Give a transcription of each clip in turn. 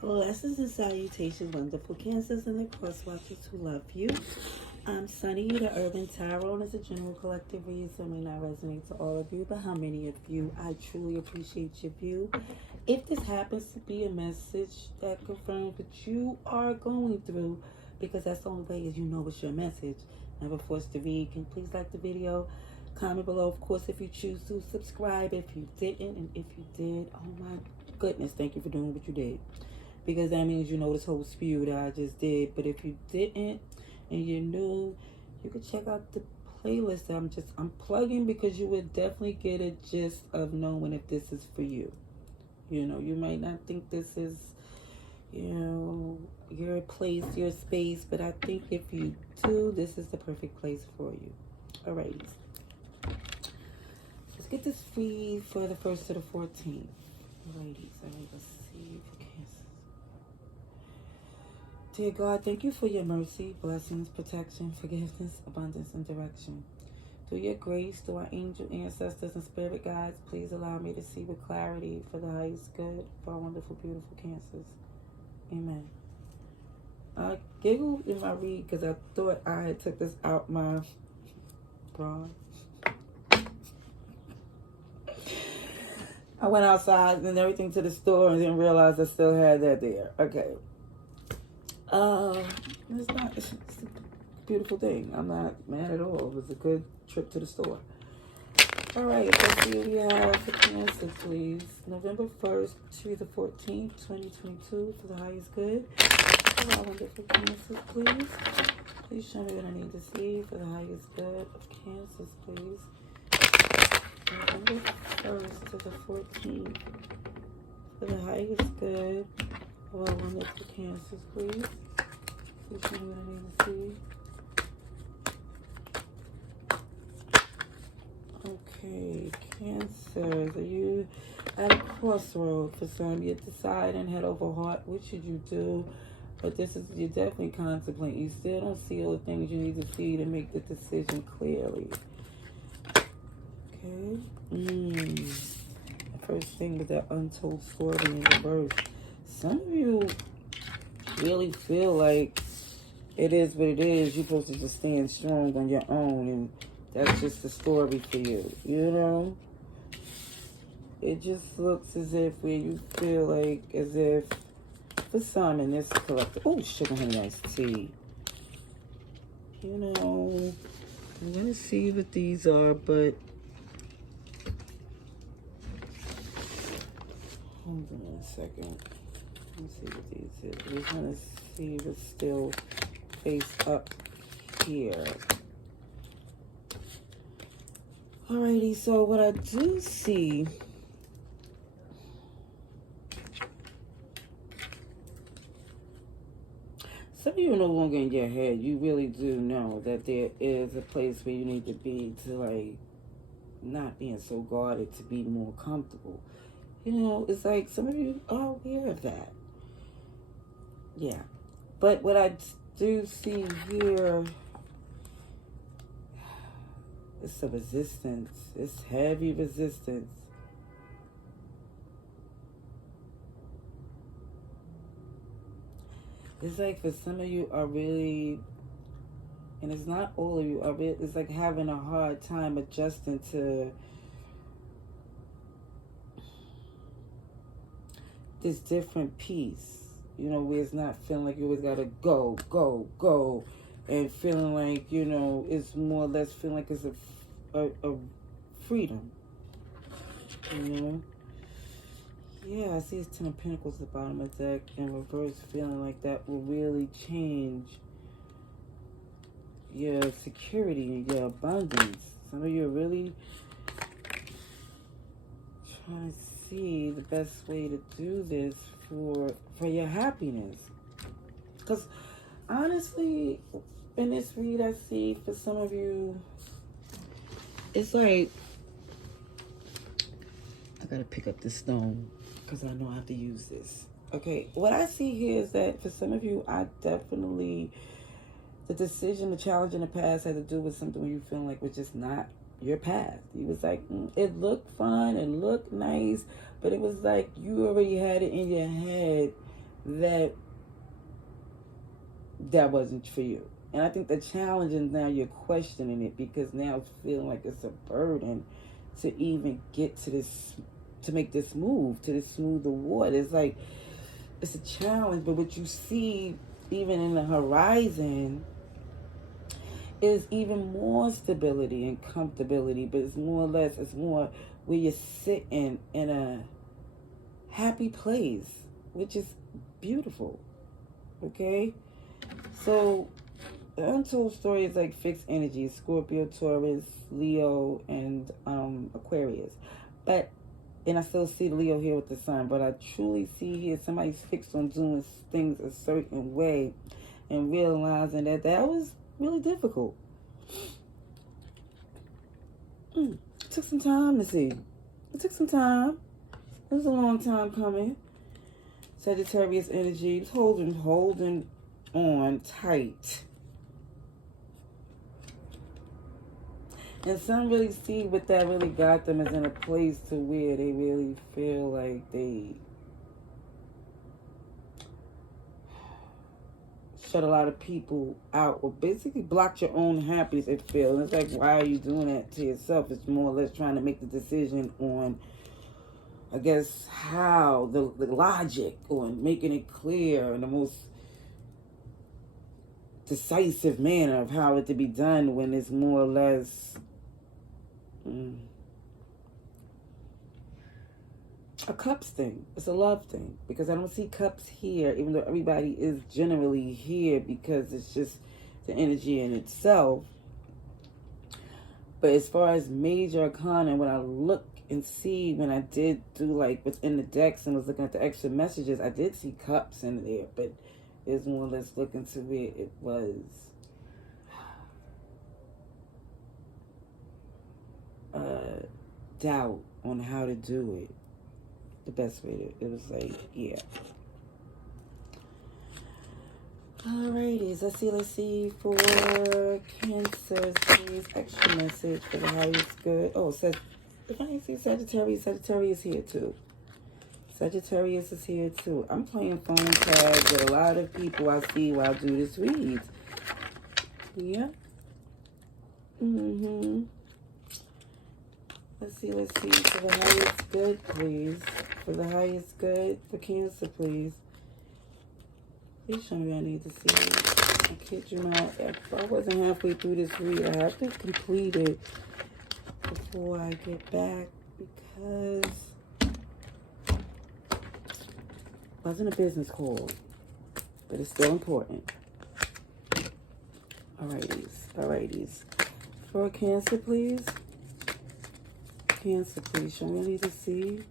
Blessings and salutations, wonderful cancers and the cross watchers who love you. I'm Sunny, the Urban Tarot, and it's a general collective read, so it may not resonate to all of you, but how many of you? I truly appreciate your view. If this happens to be a message that confirms what you are going through, because that's the only way is you know it's your message. Never forced to read. Can you please like the video? Comment below, of course, if you choose to. Subscribe if you didn't, and if you did, oh my goodness, thank you for doing what you did. Because that means you know this whole spew that I just did. But if you didn't and you're new, you could check out the playlist that I'm plugging, because you would definitely get a gist of knowing if this is for you. You know, you might not think this is, you know, your place, your space, but I think if you do, this is the perfect place for you. Alright. Let's get this free for the 1st to the 14th. Alrighty, so let's see if we can. Dear God, thank you for your mercy, blessings, protection, forgiveness, abundance, and direction. Through your grace, through our angel ancestors and spirit guides, please allow me to see with clarity for the highest good for our wonderful, beautiful cancers. Amen. I giggled in my read because I thought I had took this out my bra. I went outside and everything to the store and didn't realize I still had that there. Okay. It's a beautiful thing. I'm not mad at all. It was a good trip to the store. All right, let's see what we have for Cancer, please. November 1st to the 14th, 2022, for the highest good. For our wonderful Cancers, please. Please show me what I need to see for the highest good of Cancers, please. November 1st to the 14th, for the highest good of our wonderful Cancers, please. Please show me what I need to see. Okay, Cancers, are you at a crossroad for some? You're deciding head over heart, what should you do? But you're definitely contemplating. You still don't see all the things you need to see to make the decision clearly. Okay. The first thing with that untold story in reverse. Some of you really feel like it is what it is. You're supposed to just stand strong on your own, and that's just the story for you, you know? It just looks as if where you feel like as if, for some in this collective, oh, sugar honey iced tea. You know, I'm going to see what these are, but hold on a second. Let me see what these are. We just want to see what's still face up here. Alrighty, so what I do see, some of you are no longer in your head. You really do know that there is a place where you need to be to, like, not being so guarded, to be more comfortable. You know, it's like some of you are aware of that. Yeah. But what I do see here, it's a resistance. It's heavy resistance. It's like for some of you are really, and it's not all of you, are really, it's like having a hard time adjusting to this different piece. You know, where it's not feeling like you always gotta go, go, go. And feeling like, you know, it's more or less feeling like it's a freedom. You know? Yeah, I see it's 10 of Pentacles at the bottom of the deck in reverse, feeling like that will really change your security and your abundance. Some of you are really trying to see the best way to do this for your happiness. Because honestly, in this read I see for some of you, it's like, I gotta pick up this stone because I know I have to use this. Okay, what I see here is that for some of you, I definitely, the decision, the challenge in the past had to do with something where you feel like was just not your path. You was like, it looked fun, it looked nice, but it was like you already had it in your head that wasn't for you. And I think the challenge is now you're questioning it, because now it's feeling like it's a burden to even get to this, to make this move, to this smoother water. It's like, it's a challenge, but what you see even in the horizon is even more stability and comfortability, but it's more or less, it's more where you're sitting in a happy place, which is beautiful. Okay? So the untold story is like fixed energy: Scorpio, Taurus, Leo, and Aquarius. But, and I still see Leo here with the sun, but I truly see here somebody's fixed on doing things a certain way and realizing that was really difficult. It took some time to see. It took some time. It was a long time coming. Sagittarius energy, holding on tight. And some really see what that really got them is in a place to where they really feel like they shut a lot of people out, or basically blocked your own happiness, it feels. And it's like, why are you doing that to yourself? It's more or less trying to make the decision on, I guess, how, the logic, on making it clear in the most decisive manner of how it to be done, when it's more or less a cups thing. It's a love thing, because I don't see cups here, even though everybody is generally here, because it's just the energy in itself. But as far as major arcana, when I look and see, when I did do like within the decks and was looking at the extra messages, I did see cups in there, but it's more or less looking to where it was doubt on how to do it. The best way to, it was like, yeah. Alrighty, let's see for Cancer, please, extra message for the highest good. Oh, it says, if I see Sagittarius here too. Sagittarius is here too. I'm playing phone tag with a lot of people I see while I do this read. Yeah. Let's see for the highest good, please. For the highest good for Cancer, please. Please show me what I need to see. I kid you not. If I wasn't halfway through this read, I have to complete it before I get back, because it wasn't a business call, but it's still important. Alrighties. For Cancer, please. Cancer, please. Show me what I need to see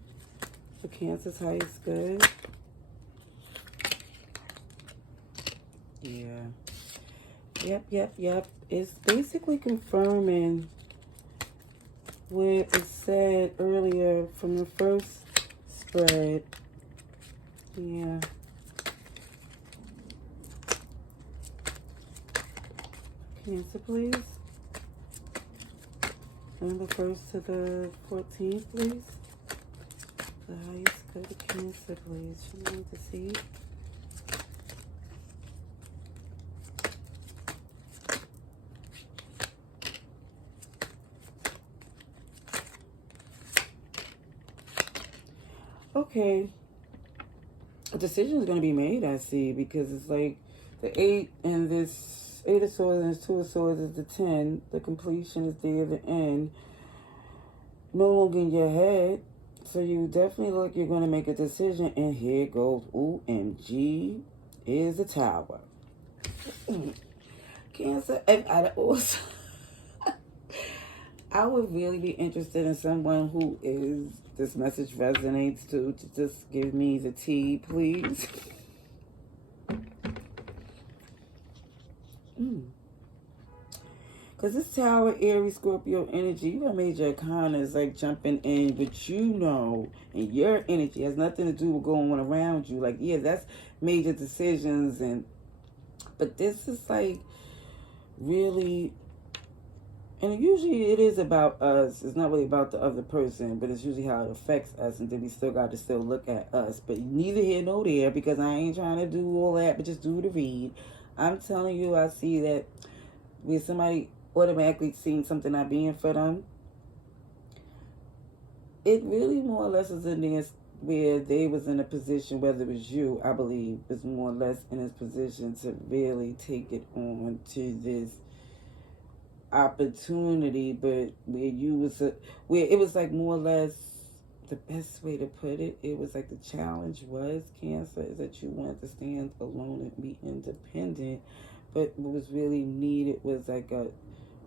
for Cancer's highest good. Yeah. Yep. It's basically confirming what it said earlier from the first spread. Yeah. Cancer, please. November 1st to the 14th, please. The highest good of Cancer, please. Should we need to see? Okay. A decision is going to be made, I see, because it's like the 8 and this 8 of Swords and this 2 of Swords is the 10. The completion is there, the end. No longer in your head. So you definitely look, you're going to make a decision. And here goes, OMG, is the Tower. Cancer, I would really be interested in someone who is, this message resonates to just give me the tea, please. Because this Tower, Aries, Scorpio energy, you got major arcana is like jumping in, but you know, and your energy has nothing to do with going on around you. Like, yeah, that's major decisions, but this is like really And usually it is about us. It's not really about the other person, but it's usually how it affects us. And then we still got to still look at us. But neither here nor there, because I ain't trying to do all that, but just do the read. I'm telling you, I see that with somebody automatically seeing something not being for them, it really more or less is in there where they was in a position, whether it was you, I believe, was more or less in his position to really take it on to this opportunity, but where you was where it was like more or less the best way to put it. It was like the challenge was Cancer is that you wanted to stand alone and be independent, but what was really needed was like a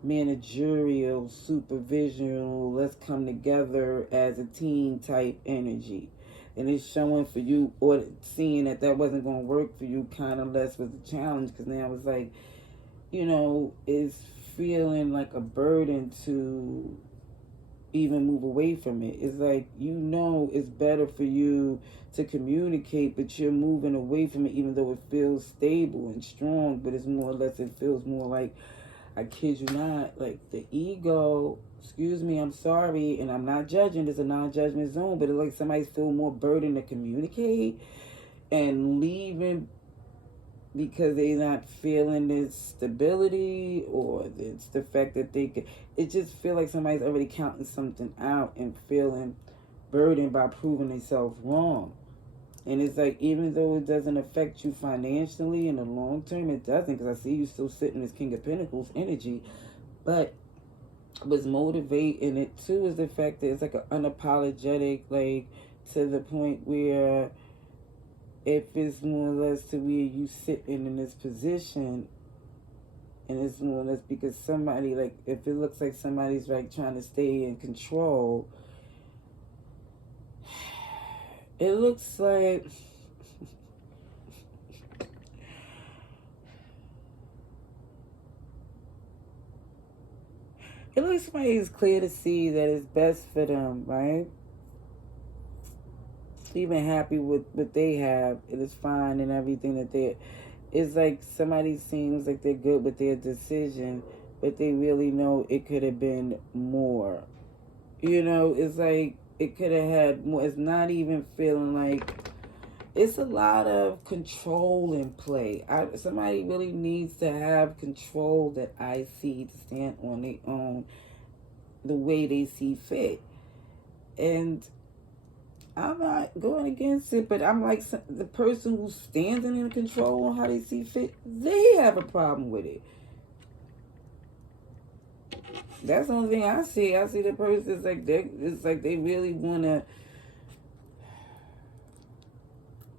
managerial, supervisional, let's come together as a team type energy. And it's showing for you, or seeing that that wasn't going to work for you, kind of less was a challenge, because now it's like, it's feeling like a burden to even move away from it. It's like, it's better for you to communicate, but you're moving away from it, even though it feels stable and strong, but it's more or less, it feels more like, I kid you not, like the ego, excuse me, I'm sorry, and I'm not judging, it's a non-judgment zone, but it's like somebody's feeling more burdened to communicate and leaving because they're not feeling this stability, or it's the fact that they can, it just feel like somebody's already counting something out and feeling burdened by proving themselves wrong. And it's like, even though it doesn't affect you financially in the long term, it doesn't, because I see you still sitting as King of Pentacles energy. But what's motivating it too is the fact that it's like an unapologetic, like, to the point where if it's more or less to where you sitting in this position, and it's more or less because somebody, like, if it looks like somebody's like trying to stay in control, it looks like somebody is clear to see that it's best for them, right? Even happy with what they have, it is fine and everything that they're. It's like somebody seems like they're good with their decision, but they really know it could have been more. It's like it could have had more. It's not even feeling like, it's a lot of control in play. Somebody really needs to have control, that I see, to stand on their own the way they see fit. And I'm not going against it, but I'm like, the person who's standing in control on how they see fit, they have a problem with it. That's the only thing I see. I see the person is like, it's like they really want to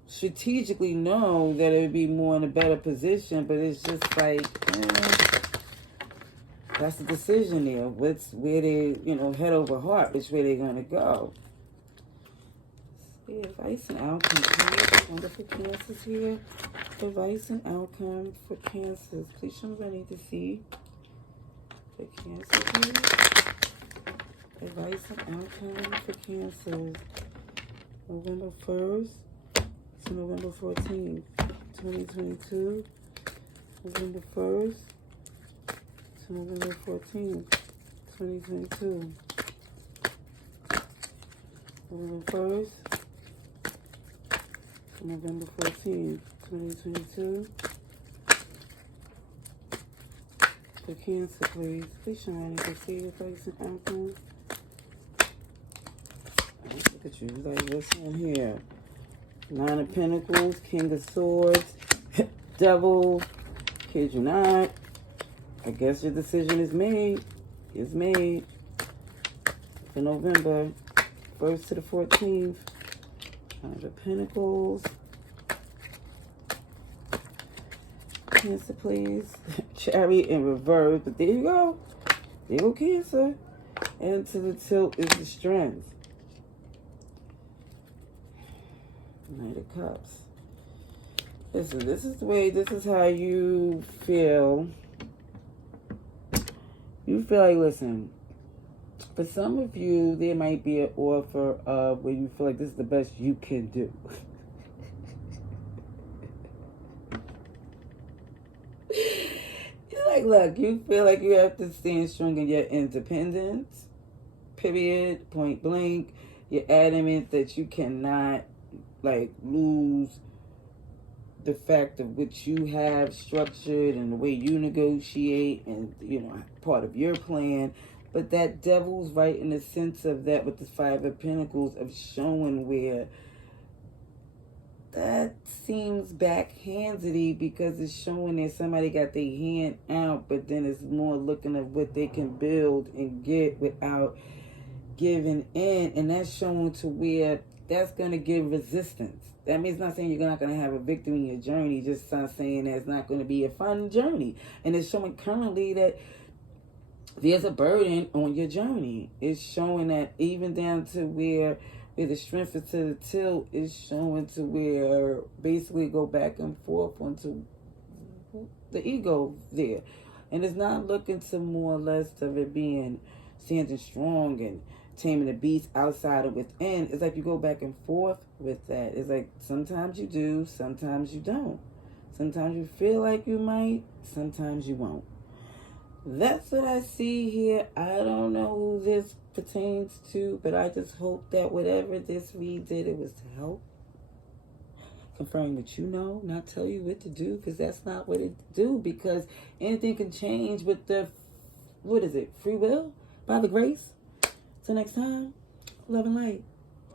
strategically know that it would be more in a better position, but it's just like, that's the decision there. Where they, head over heart, which way they're going to go. Advice and outcome. Wonderful Cancers here. Advice and outcome for Cancers. Please show me what I need to see. For Cancers here. Advice and outcome for Cancers. November 1st to November 14th, 2022. November 1st to November 14th, 2022. November 1st. November 14th, 2022. For Cancer, please. Please show me to see your face and outcome. Look at you. Like, what's on here? Nine of Pentacles, King of Swords, Devil. Kid you not. I guess your decision is made. It's made. For November 1st to the 14th. Nine of Pentacles. Cancer, please. Chariot in reverse. But there you go. There you go, Cancer. And to the tilt is the Strength. Knight of Cups. Listen, this is how you feel. You feel like, listen, for some of you, there might be an offer of where you feel like this is the best you can do. It's like, look, you feel like you have to stand strong in your independence, period, point blank. You're adamant that you cannot, like, lose the fact of what you have structured and the way you negotiate and, you know, part of your plan. But that devil's right in the sense of that with the Five of Pentacles of showing where that seems backhandedy because it's showing that somebody got their hand out, but then it's more looking at what they can build and get without giving in. And that's showing to where that's going to give resistance. That means not saying you're not going to have a victory in your journey, just not saying that it's not going to be a fun journey. And it's showing currently that there's a burden on your journey. It's showing that even down to where the strength is to the tilt, is showing to where basically go back and forth onto the ego there. And it's not looking to more or less of it being standing strong and taming the beast outside or within. It's like you go back and forth with that. It's like sometimes you do, sometimes you don't. Sometimes you feel like you might, sometimes you won't. That's what I see here. I don't know who this pertains to, but I just hope that whatever this read did, it was to help. Confirm what you know, not tell you what to do, because that's not what it do, because anything can change with the, what is it, free will? By the grace? Till next time, love and light.